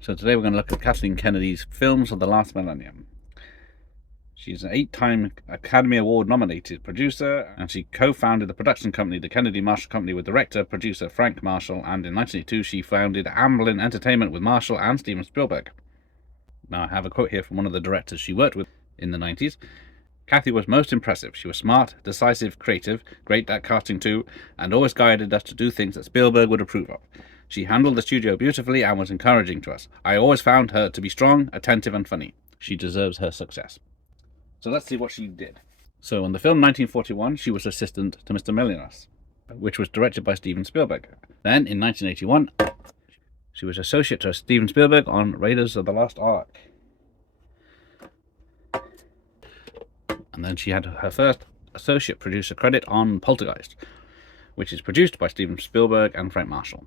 So today we're going to look at Kathleen Kennedy's films of the last millennium. She's an 8-time Academy Award nominated producer, and she co-founded the production company, the Kennedy Marshall Company, with director-producer Frank Marshall, and in 1982 she founded Amblin Entertainment with Marshall and Steven Spielberg. Now I have a quote here from one of the directors she worked with in the 90s. Kathy was most impressive. She was smart, decisive, creative, great at casting too, and always guided us to do things that Spielberg would approve of. She handled the studio beautifully and was encouraging to us. I always found her to be strong, attentive, and funny. She deserves her success. So let's see what she did. So in the film 1941, she was assistant to Mr. Millenium, which was directed by Steven Spielberg. Then in 1981, she was associate to Steven Spielberg on Raiders of the Lost Ark. And then she had her first associate producer credit on Poltergeist, which is produced by Steven Spielberg and Frank Marshall.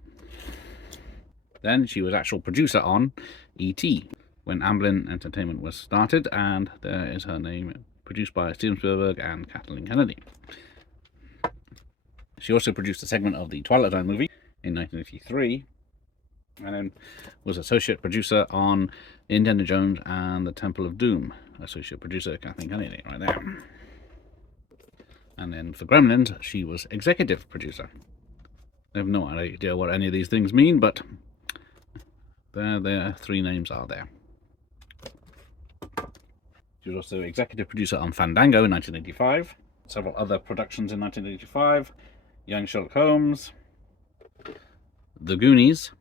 Then she was actual producer on E.T. when Amblin Entertainment was started, and there is her name, produced by Steven Spielberg and Kathleen Kennedy. She also produced a segment of the Twilight Zone movie in 1983, and then was associate producer on Indiana Jones and the Temple of Doom. Associate producer Kathleen Kennedy, right there. And then for Gremlins, she was executive producer. I have no idea what any of these things mean, but their three names are there. She was also executive producer on Fandango in 1985, several other productions in 1985, Young Sherlock Holmes, The Goonies,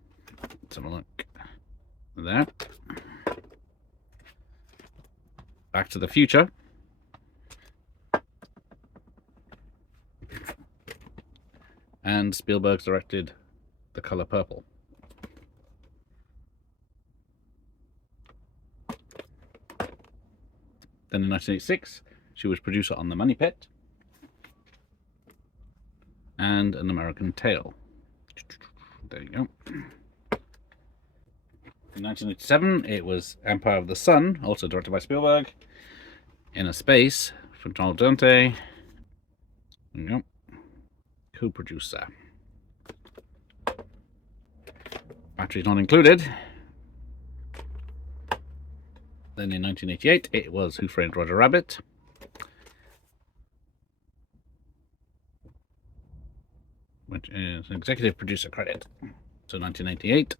let's have a look there, Back to the Future, and Spielberg directed The Color Purple. Then in 1986, she was producer on The Money Pit and An American Tail. There you go. In 1987, it was Empire of the Sun, also directed by Spielberg. Inner Space from John Dante. There you go. Co-producer. Batteries not included. Then in 1988, it was Who Framed Roger Rabbit. Which is an executive producer credit. So 1988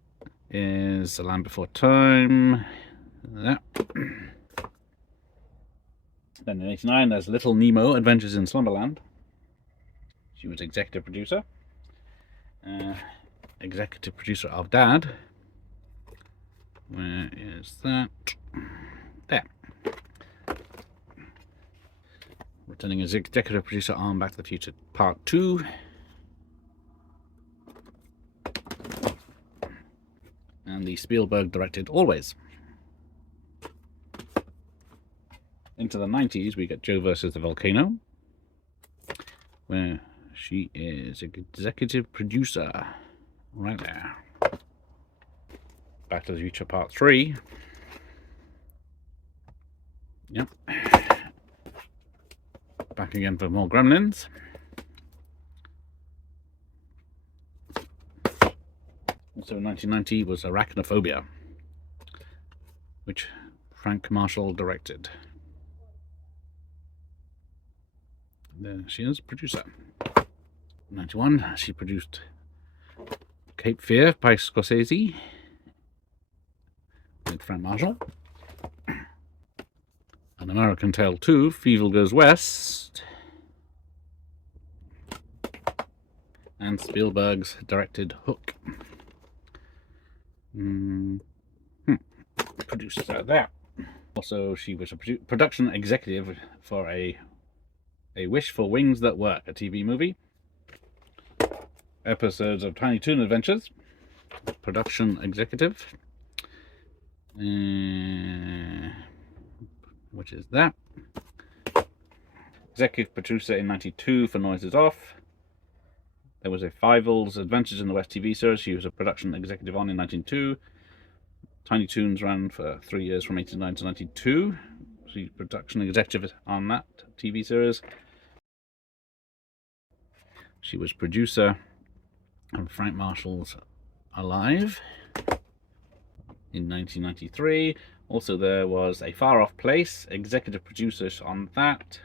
is The Land Before Time. There. Then in 1989, there's Little Nemo, Adventures in Slumberland. She was executive producer. Executive producer of Dad. Where is that? There. Returning as executive producer on Back to the Future Part 2. And the Spielberg directed Always. Into the 90s, we get Joe versus the Volcano, where she is executive producer. Right there. Back to the Future Part 3. Yep. Back again for more Gremlins. Also in 1990 was Arachnophobia, which Frank Marshall directed. There she is, producer. In 1991, she produced Cape Fear by Scorsese with Frank Marshall. An American Tale 2, Fievel Goes West. And Spielberg's directed Hook. Producer there. Also, she was a production executive for a Wish for Wings That Work, a TV movie. Episodes of Tiny Toon Adventures. Production executive. Which is that. Executive producer in 1992 for Noises Off. There was a Fievel's Adventures in the West TV series. She was a production executive on in 1992. Tiny Toons ran for 3 years from 1989 to 1992. She's production executive on that TV series. She was producer on Frank Marshall's Alive. in 1993. Also, there was A Far Off Place, executive producer on that.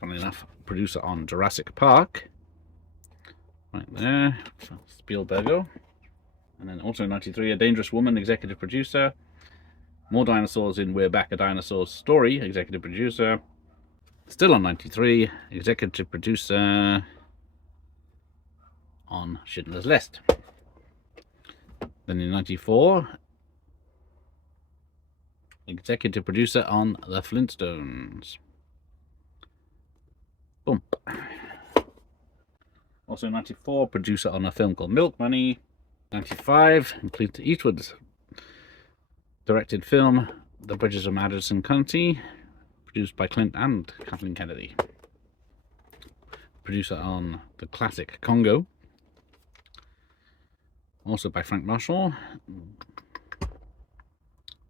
Funnily enough, producer on Jurassic Park. Right there, Spielberg. And then also in 93, A Dangerous Woman, executive producer. More dinosaurs in We're Back, a Dinosaur Story, executive producer. Still on 93, executive producer on Schindler's List. Then in 94, executive producer on The Flintstones. Boom. Also in 94, producer on a film called Milk Money. 95, Clint Eastwood's directed film, The Bridges of Madison County, produced by Clint and Kathleen Kennedy. Producer on the classic Congo, also by Frank Marshall,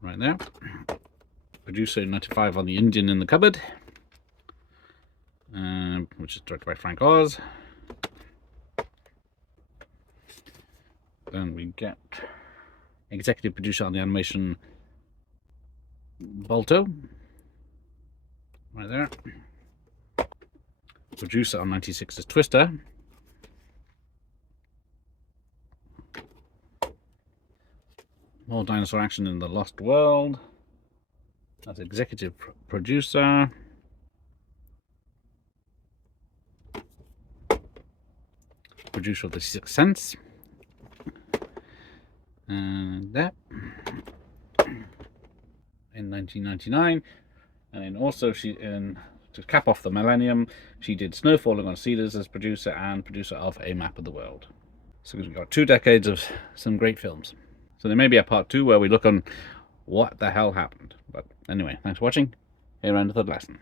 right there. Producer in 95 on The Indian in the Cupboard, which is directed by Frank Oz. Then we get executive producer on the animation Balto, right there. Producer on 96's Twister. More dinosaur action in the Lost World. As executive producer. Producer of The Sixth Sense. And that in 1999, and then also to cap off the millennium, she did Snow Falling on Cedars as producer and producer of A Map of the World. So we've got 2 decades of some great films. So there may be a part 2 where we look on what the hell happened. But anyway, thanks for watching. Here end of the lesson.